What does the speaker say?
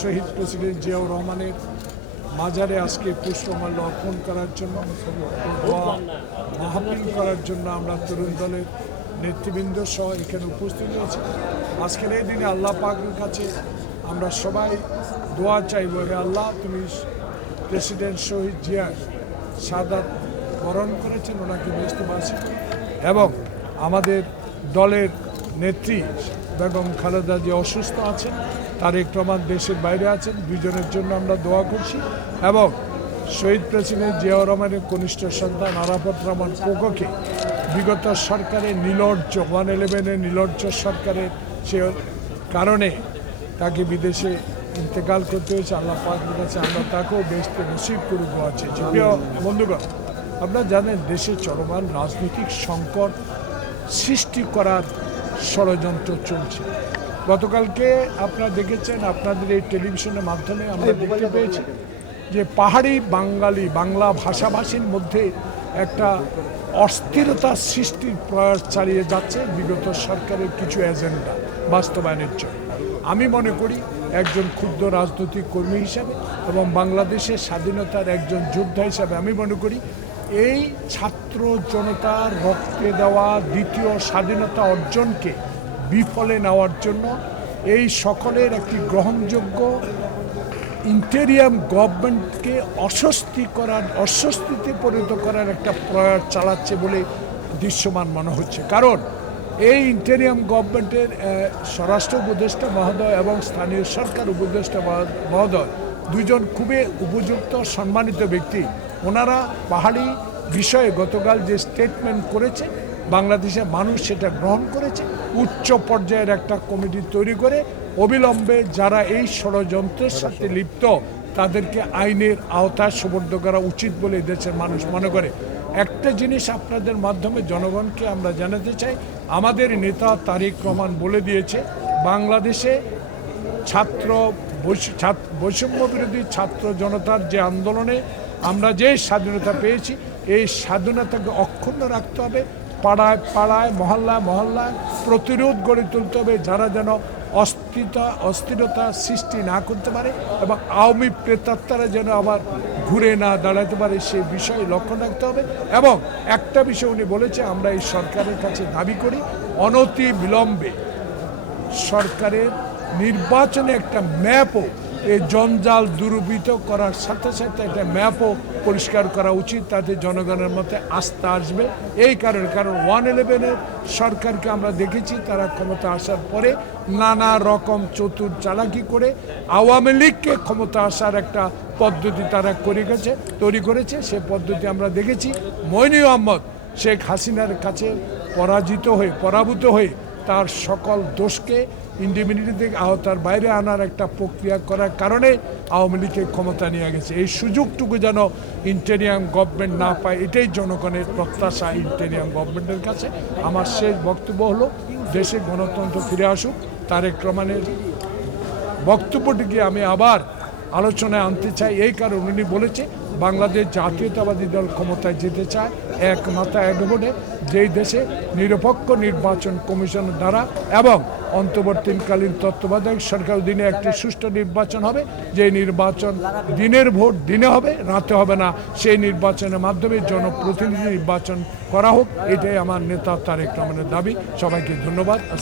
শহীদ president Ziaur রহমানের মাজারে আজকে পুষ্পমাল্য অর্পণ করার জন্য মাহফিল করার জন্য আমরা তরুণ দলের নেতৃবৃন্দ সহ এখানে উপস্থিত হয়েছি। আজকের এই দিনে আল্লাহ পাকের কাছে আমরা সবাই দোয়া চাইব, হে আল্লাহ, তুমি প্রেসিডেন্ট শহীদ জিয়ার শাহাদাত বরণ করেছেন, ওনাকে বেহেশতবাসী এবং আমাদের দলের নেত্রী বেগম খালেদা যে অসুস্থ আছেন, তারেক রহমান দেশের বাইরে আছেন, দুজনের জন্য আমরা দোয়া করছি এবং শহীদ প্রেসিডেন্ট জিয়াউর রহমানের কনিষ্ঠ সন্তান আরাফাত রহমান কোকোকে বিগত সরকারের নির্লজ্জ 111-এর নির্লজ্জ সরকারের সে কারণে তাকে বিদেশে ইন্তেকাল করতে হয়েছে। আল্লাহ পাকের কাছে আমরা তাকেও বেহেশতে নসিব করে দোয়া চাইছি। প্রিয় বন্ধুগণ, আপনারা জানেন দেশে চলমান রাজনৈতিক সংকট সৃষ্টি করার ষড়যন্ত্র চলছে। গতকালকে আপনারা দেখেছেন, আপনাদের এই টেলিভিশনের মাধ্যমে আমরা দেখতে পেয়েছি যে পাহাড়ি বাংলা ভাষাভাষীর মধ্যে একটা অস্থিরতা সৃষ্টির প্রয়াস চালিয়ে যাচ্ছে বিগত সরকারের কিছু এজেন্ডা বাস্তবায়নের জন্য। আমি মনে করি একজন ক্ষুদ্র রাজনৈতিক কর্মী হিসাবে এবং বাংলাদেশের স্বাধীনতার একজন যোদ্ধা হিসাবে আমি মনে করি এই ছাত্র জনতার রক্তে দেওয়া দ্বিতীয় স্বাধীনতা অর্জনকে বিফলে নেওয়ার জন্য এই সকলের একটি গ্রহণযোগ্য ইন্টেরিয়াম গভর্নমেন্টকে অস্বস্তিতে পরিণত করার একটা প্রয়াস চালাচ্ছে বলে দৃশ্যমান মনে হচ্ছে। কারণ এই ইন্টেরিয়াম গভর্নমেন্টের স্বরাষ্ট্র উপদেষ্টা মহোদয় এবং স্থানীয় সরকার উপদেষ্টা মহোদয় দুজন খুবই উপযুক্ত সম্মানিত ব্যক্তি। ওনারা পাহাড়ি বিষয়ে গতকাল যে স্টেটমেন্ট করেছে, বাংলাদেশের মানুষ সেটা গ্রহণ করেছে। উচ্চ পর্যায়ের একটা কমিটি তৈরি করে অবিলম্বে যারা এই ষড়যন্ত্রের সাথে লিপ্ত তাদেরকে আইনের আওতায় সুবর্ণ করা উচিত বলে দেশের মানুষ মনে করে। একটা জিনিস আপনাদের মাধ্যমে জনগণকে আমরা জানাতে চাই, আমাদের নেতা তারেক রহমান বলে দিয়েছে বাংলাদেশে বৈষম্য বিরোধী ছাত্র জনতার যে আন্দোলনে আমরা যে স্বাধীনতা পেয়েছি, এই স্বাধীনতাকে অক্ষুণ্ণ রাখতে হবে। পাড়ায় পাড়ায় মহল্লায় মহল্লায় প্রতিরোধ গড়ে তুলতে হবে, যারা যেন অস্থিরতা সৃষ্টি না করতে পারে এবং আওয়ামী প্রেতাত্মারা যেন আবার ঘুরে না দাঁড়াতে পারে সে বিষয়ে লক্ষ্য রাখতে হবে। এবং একটা বিষয় উনি বলেছে, আমরা এই সরকারের কাছে দাবি করি অনতি বিলম্বে সরকারের নির্বাচনে একটা ম্যাপও এই জঞ্জাল দূরীভূত করার সাথে সাথে একটা ম্যাপও পরিষ্কার করা উচিত, তাতে জনগণের মধ্যে আস্থা আসবে। এই কারণ 111-এর সরকারকে আমরা দেখেছি তারা ক্ষমতা আসার পরে নানা রকম চতুর চালাকি করে আওয়ামী লীগকে ক্ষমতা আসার একটা পদ্ধতি তারা তৈরি করেছে। সে পদ্ধতি আমরা দেখেছি। মইনুল আহমদ শেখ হাসিনার কাছে পরাভূত হয়ে তার সকল দোষকে ইন্ডিমিনিটি থেকে আওতার বাইরে আনার একটা প্রক্রিয়া করার কারণে আওয়ামী লীগকে ক্ষমতা নিয়ে গেছে। এই সুযোগটুকু যেন ইন্টেরিয়াম গভর্নমেন্ট না পায়, এটাই জনগণের প্রত্যাশা ইন্টেরিয়াম গভর্নমেন্টের কাছে। আমার শেষ বক্তব্য হলো দেশে গণতন্ত্র ফিরে আসুক। তারেক রহমানের বক্তব্যটিকে আমি আবার আলোচনায় আনতে চাই, এই কারণ উনি বলেছে বাংলাদেশ জাতীয়তাবাদী দল ক্ষমতায় যেতে চায় এক মাথা এক ভোটে, যেই দেশে নিরপেক্ষ নির্বাচন কমিশনের দ্বারা এবং অন্তর্বর্তীকালীন তত্ত্বাবধায়ক সরকার অধীনে একটি সুষ্ঠু নির্বাচন হবে, যে নির্বাচন দিনের ভোট দিনে হবে, রাতে হবে না। সেই নির্বাচনের মাধ্যমে জনপ্রতিনিধি নির্বাচন করা হোক, এটাই আমার নেতা তারেক রহমানের দাবি। সবাইকে ধন্যবাদ।